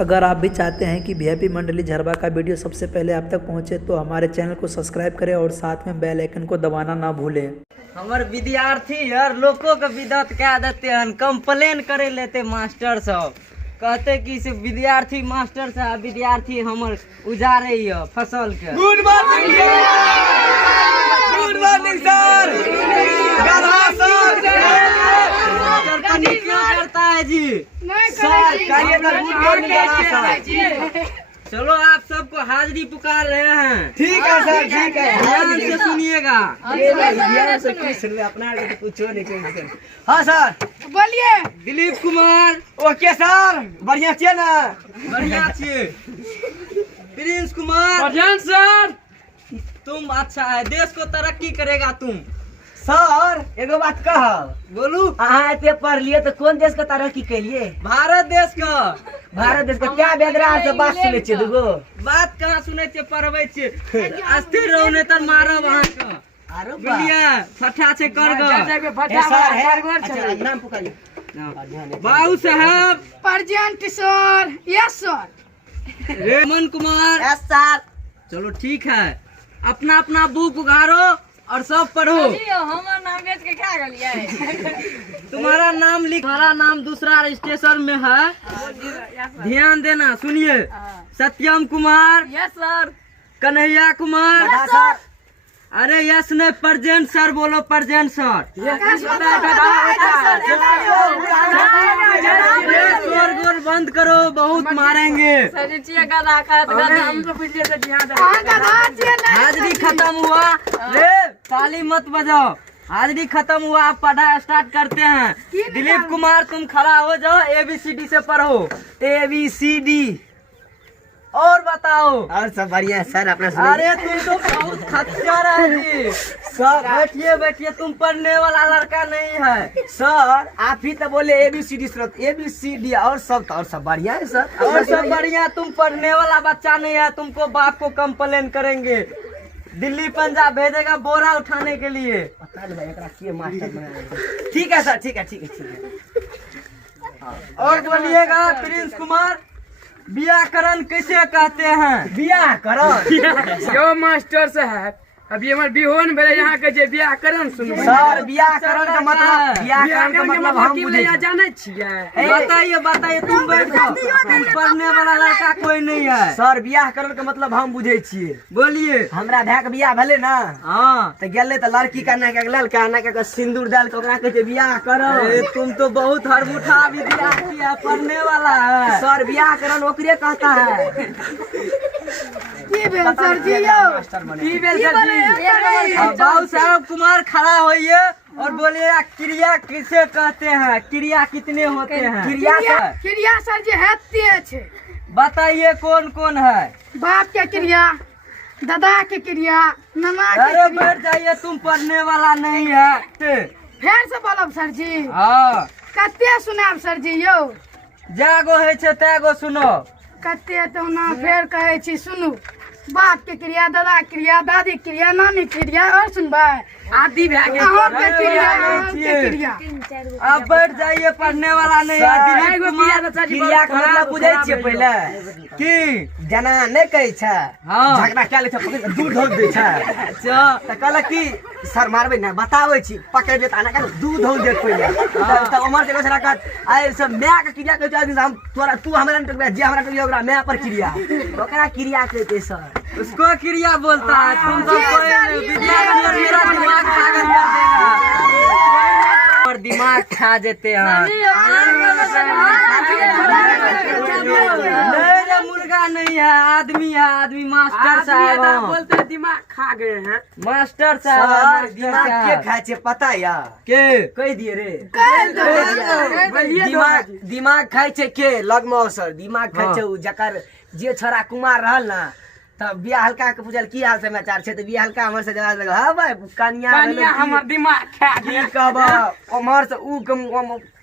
अगर आप भी चाहते हैं कि वीआईपी मंडली झरवा का वीडियो सबसे पहले आप तक पहुंचे तो हमारे चैनल को सब्सक्राइब करें और साथ में बेल आइकन को दबाना ना भूलें। हमार विद्यार्थी यार लोगों के विदत कह देते हैं, कंप्लेन करे लेते मास्टर सब, कहते कि से विद्यार्थी मास्टर साहब विद्यार्थी हमर उजारे है फसल के। Good morning sir. गधा सर क्या करता है जी सर? कहिए तो गुड मॉर्निंग गधा सर। चलो आप सबको हाजिरी पुकार रहे हैं। ठीक है सर, ठीक है, ध्यान से सुनिएगा। अपना कुछ नहीं। हाँ सर बोलिए। दिलीप कुमार। ओके सर, बढ़िया छियै ना? बढ़िया छियै। प्रिंस कुमार। बढ़िया सर। तुम अच्छा है, देश को तरक्की करेगा तुम। सर एगो बात कह, बोलू। अहाँ एते पढ़ लिए तो कौन देश का तरक्की के लिए? भारत देश का। भारत देश का क्या बेदरार से बात सुने छियै? दुगो बात कहाँ सुने छियै, पढ़बै छियै। अस्थिर रहो नहीं तो मारब अहाँ का। बोलिए फटा से कर गो। सर है नाम पुकारिए। बाबू साहब। Present sir. Yes sir. Raman Kumar. Yes sir. चलो ठीक है, अपना अपना बुक उघारो और सब पढ़ो। हमारा नाम बेच के क्या करिए? तुम्हारा नाम लिख, तुम्हारा नाम दूसरा रजिस्ट्रेशन में है, ध्यान देना। सुनिए, Satyam Kumar. Yes sir. Kanhaiya Kumar. Yes sir. अरे यस ने प्रेजेंट सर बोलो, प्रेजेंट सर। शोर गोर बंद करो, बहुत मारेंगे। हाजिरी खत्म हुआ, रे ताली मत बजाओ। हाजिरी खत्म हुआ, आप पढ़ा स्टार्ट करते हैं। दिलीप कुमार तुम खड़ा हो जाओ, ABCD से पढ़ो। ABCD और बताओ। और सब बढ़िया है सर, अपना अरे तुम तो बहुत खच्चर है जी। सर बैठिए बैठिए, तुम पढ़ने वाला लड़का नहीं है। सर आप ही तो बोले ABCD स्रोत ABCD और सब बढ़िया है सर। और सब बढ़िया, तुम पढ़ने वाला बच्चा नहीं है, तुमको बाप को कंप्लेन करेंगे। दिल्ली पंजाब भेजेगा बोरा उठाने के लिए। ठीक है सर, ठीक है, ठीक है, ठीक है। और बोलिएगा प्रिंस कुमार, व्याकरण कैसे कहते हैं? व्याकरण यो मास्टर साहब, अभी हमारे बिहोन भेले यहाँ के जे व्याकरण सुनबे। सर व्याकरण का मतलब हम बुझे जाने छियै। बताइए बताइए, तुम बैठो, तुम पढ़ने वाला लड़का कोई नहीं है। सर व्याकरण का मतलब हम बुझे छियै। बोलिए। हमरा भाई के बियाह भेले ना, हाँ तो गेले तो लड़की का ना के लड़का ना के सिंदूर डाल के ओकरा कहै छै बियाह करो। तुम तो बहुत हरमुठा विद्यार्थी है, पढ़ने वाला है। सर व्याकरण ओकरे कहता है। सर जी बाबू साहब कुमार खड़ा होइए और बोलिए क्रिया किसे कहते हैं? क्रिया कितने होते हैं? क्रिया सर जी है। बताइए कौन कौन है? बाप के क्रिया, दादा के क्रिया, नना के अरे क्रिया। बैठ जाइए, तुम पढ़ने वाला नहीं है। फेर से बोलब सर जी। हाँ कते सुनाब सर जी यौ? जागो है छे तैगो सुनो। कते तो ना फेर कहे छी सुनू। बाप के क्रिया, दादा क्रिया, दादी क्रिया, नानी क्रिया और सुनबा आदि भाग अहाँ के क्रिया, अहाँ के क्रिया। अब बैठ जाइए, पढ़ने वाला नहीं है। क्रिया का मतलब बुझे छियै पहले की जना नहीं कहै छै, हाँ। झगड़ा क्या ले छै, पकड़ के दूध ढोक दे छै। अच्छा तो कहलक कि सर मारबे ना, बताबै छी, पकड़ देत आना के दूध ढोक देत पहले। तो उमर के दूसरा कहत आइ सब मैं के क्रिया कहै छै, हम तोरा तू हमरा न टकबे, जे हमरा टकबे ओकरा मैं पर क्रिया, ओकरा क्रिया कहते सर। उसको क्रिया बोलता है। तुम तो कोई नहीं, विद्यार्थी और मेरा दिमाग पागल कर देगा और दिमाग खा देते हैं। नहीं मुर्गा नहीं है, आदमी है, आदमी। मास्टर साहब बोलते दिमाग खा गए हैं। मास्टर सर साहब दिमाग के खाय छै पता या? के कह दिए रे। बोलिए दिमाग खाय छै के? लगमो सर दिमाग खाय छै उ जकर जे छोरा कुमार रहल ना, तब बियाह हल्का के पूछल की हाल समाचार छै, तो बियाह हल्का हमर से जवाब लगा हां भाई कन्या हमर दिमाग खा गए। की कहब उमर से उ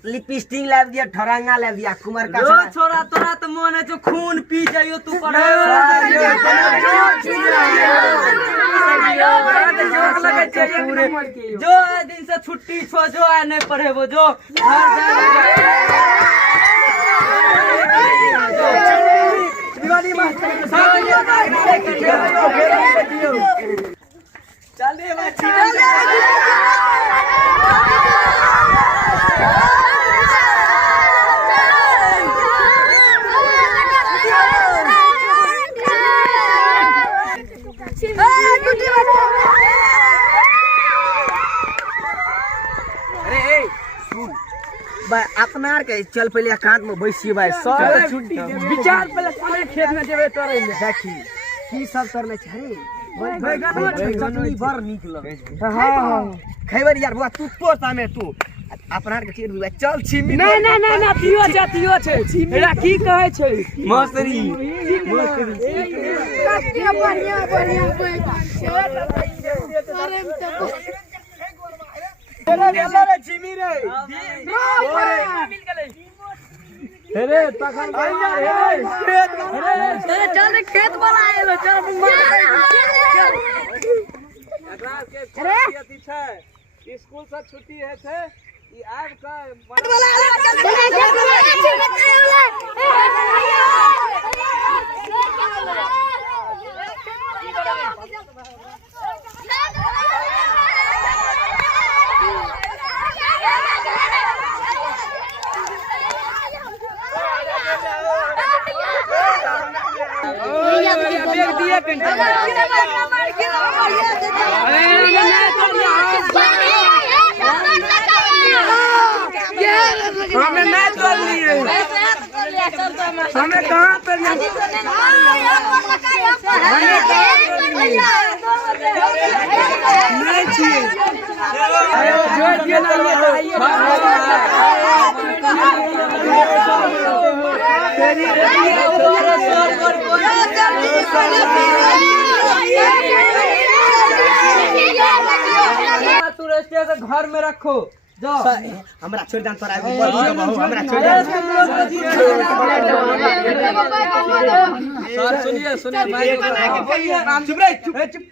लिपस्टिक लाब दिया, ठरंगा लाब दिया कुमार का। जो छोरा तोरा तो मन है जो खून पी जाइयो तू पढ़े। जो है दिन से छुट्टी छो, जो है नहीं पढ़े वो जो घर जा। के चल पहले एकांत में बैसिए भाई सर छुट्टी विचार पहले कोने खेत में जेबे तोरे ले देखी की सब करने छै चटनी बड़ नीक लगे हां खैबर यार बुआ तू तो सामे तू अपना के चीर बुआ चल छिमी नहीं तियो छै एरा की कहै छै मौसरी कते बढ़िया बढ़िया बैठा छै अरे तो रे छिमी रे अरे तखन अरे चल रे खेत वाला आएलो चल अरे स्कूल से छुट्टी है छै ई आब का देख दिए हमें नहीं तोड़ लिए हमें कहाँ पर नहीं चाहिए जोड़ दिए घर में रखो जाओ हमरा छोड़ दान पर आबो हमरा छोड़ दान सर सुनिए भाई चुप रे चुप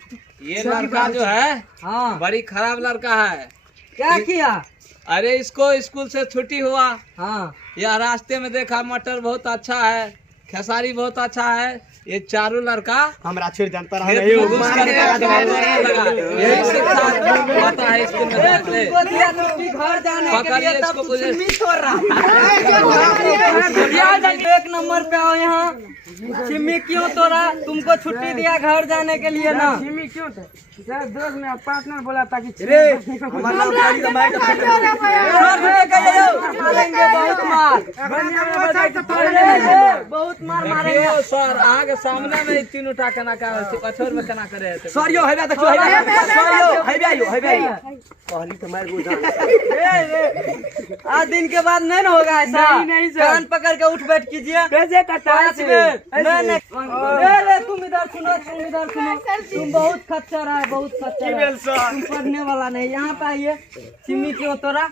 ये लड़का जो है हाँ बड़ी खराब लड़का है। क्या किया अरे इसको स्कूल से छुट्टी हुआ, हाँ यह रास्ते में देखा मटर बहुत अच्छा है, खेसारी बहुत अच्छा है, ये चारों लड़का हमरा छोड़ दान पर फिर घूस लगा यही शिक्षा आता है स्कूल में जाते। घर जाने के पकड़िए लिए इसको तब पुलिस। सिमी छोड़ रहा एक नंबर पे आओ यहाँ। सिमी क्यों तोड़ा? तुमको छुट्टी दिया घर जाने के लिए ना? सिमी क्यों था? दोस्त मेरा पार्टनर बोला था कि रे हमारा नाम गाड़ी का मार मारेंगे बहुत मार मारेंगे। देखिए सर आगे सामने में तीनों टा कना का पछोर में कना करे थे। सर यो हैबा देखो हैबा पहली तो मार गोदा आज दिन के बाद नहीं ना होगा ऐसा। नहीं सर। कान पकड़ के उठ बैठ कीजिए। कैसे करता है? 5 मिनट नहीं तुम इधर सुनो तुम बहुत खच्चर है बहुत खच्चर है। तुम पढ़ने वाला नहीं। यहाँ पे आइए। सिमी क्यों तोरा?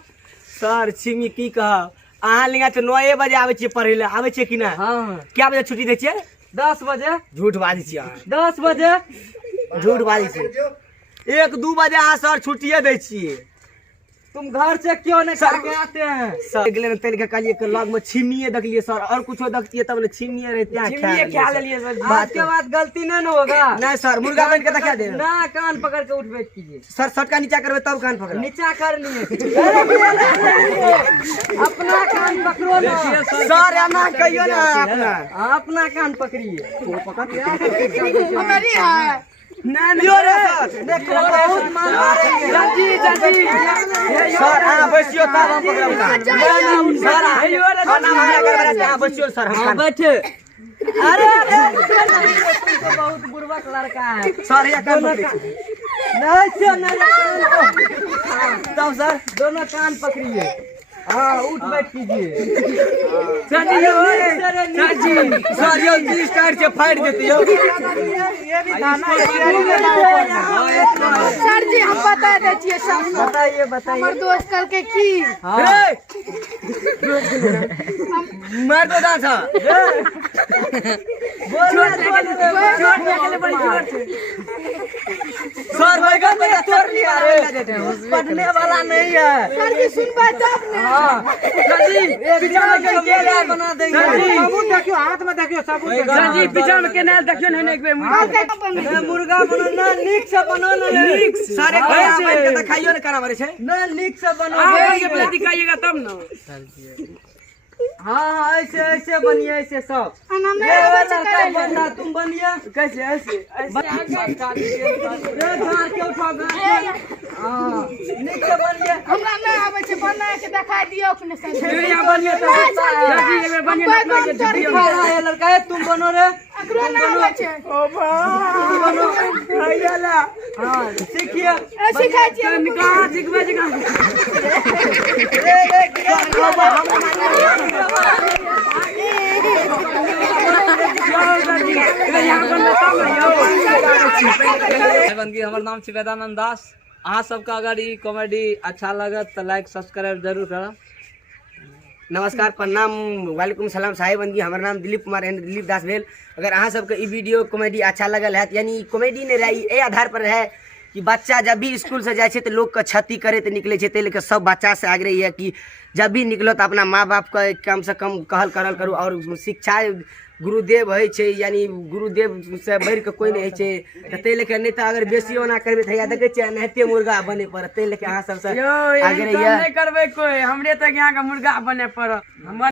सर छिमी की कह अहाँ लिंगा तो 9 बजे आवे छिए पढ़े ले आवे छिए कि ना? हाँ क्या बजे छुट्टी दे छिए? 10 बजे। झूठ बाजी छिए अहाँ 10 बजे झूठ बाजी छिए 1-2 बजे अहाँ सर छुट्टिए दे छिए। तुम घर से क्यों नहीं करके आते हैं? सर अगले तेल के कालिए के लग में छिमिए देखलिए सर और कुछो देखतिए तब ने छिमिए रहते हैं खा लेलिए सर। आज के बाद गलती नहीं ना होगा। नहीं सर मुर्गा बन के दिखा दे ना कान पकड़ के उठ बैठ कीजिए। सर सटका नीचा करबे तब कान पकड़ नीचा कर लिए। अपना कान पकड़ो ना। सर एना कहियो ना अपना अपना कान पकड़िए। हमारी है नहीं रे सर देखो बहुत मार मारेंगे। सर आ बसियो तब हम पकड़ब कान सर खाना हमरा करबे आ बसियो सर हम हाँ कान बैठे। अरे तुमको बहुत बुर्बक लड़का है। सर या कान पकड़ नहीं से नहीं तब सर दोनों कान पकड़िए। हाँ उठ बैठ कीजिए। सर यो जी स्टार्ट से फाड़ देते हो सर जी हम बता देतिए सब बताइए बताइए। हमर दोस्त कल के की हाँ। मार दो दांत सर बैगन में तोड़ लिया रे पढ़ने वाला नहीं है। सर जी सुनबा तब ने हाँ पीछा में केला बना देंगे। देखियो हाथ में देखियो सब सर जी पीछा में केला देखियो नहीं एक बार मुर्गा बनाना नीक से बनाना नीक सारे कोई बन के दिखाइयो न करा मारे छे ना नीक से बनाओ। दिखाइएगा तब ना। हाँ ऐसे ऐसे बनिए ऐसे सब। अना ये मैं आवे छे लड़का करे ले। बनना तुम बनिए कैसे ऐसे झाड़ के उठा हाँ नीचे बनिए। हमरा ना आवे छे बना के दिखाई दियो अपने से चिड़िया बनिए तो ये लड़का है तुम बनो रे। अकरो ना आवे छे हाँ सीखिए सिखाई छे कहाँ सीखबे हमर नाम शिवेदानंद दास। अहाँ सबका अगर ई कॉमेडी अच्छा लगत तो लाइक सब्सक्राइब जरूर करब। नमस्कार प्रणाम वालेकुम सलाम साहिबंदी। हमार नाम दिलीप कुमार एंड दिलीप दास भेल। अगर अहाँ सबके ई वीडियो कॉमेडी अच्छा लगल है यानी कॉमेडी नहीं रही ए आधार पर है कि बच्चा जब भी स्कूल से जाए तो लोग के क्षति करे तो निकले छे, लेकिन सब बच्चा से आग्रह है कि जब भी निकलो तो अपना माँ बाप का कम से कम कहल करल करू। और शिक्षा गुरुदेव है छे, यानी गुरुदेव से बढ़ के कोई नहीं है। ते लेके नहीं तो अगर बेसियो ना करबे तो देखे छे नहते मुर्गा बने पर ते लेके अहाँ सबसे आग्रह है करबे कोई हमरे तक यहाँ का मुर्गा बने पर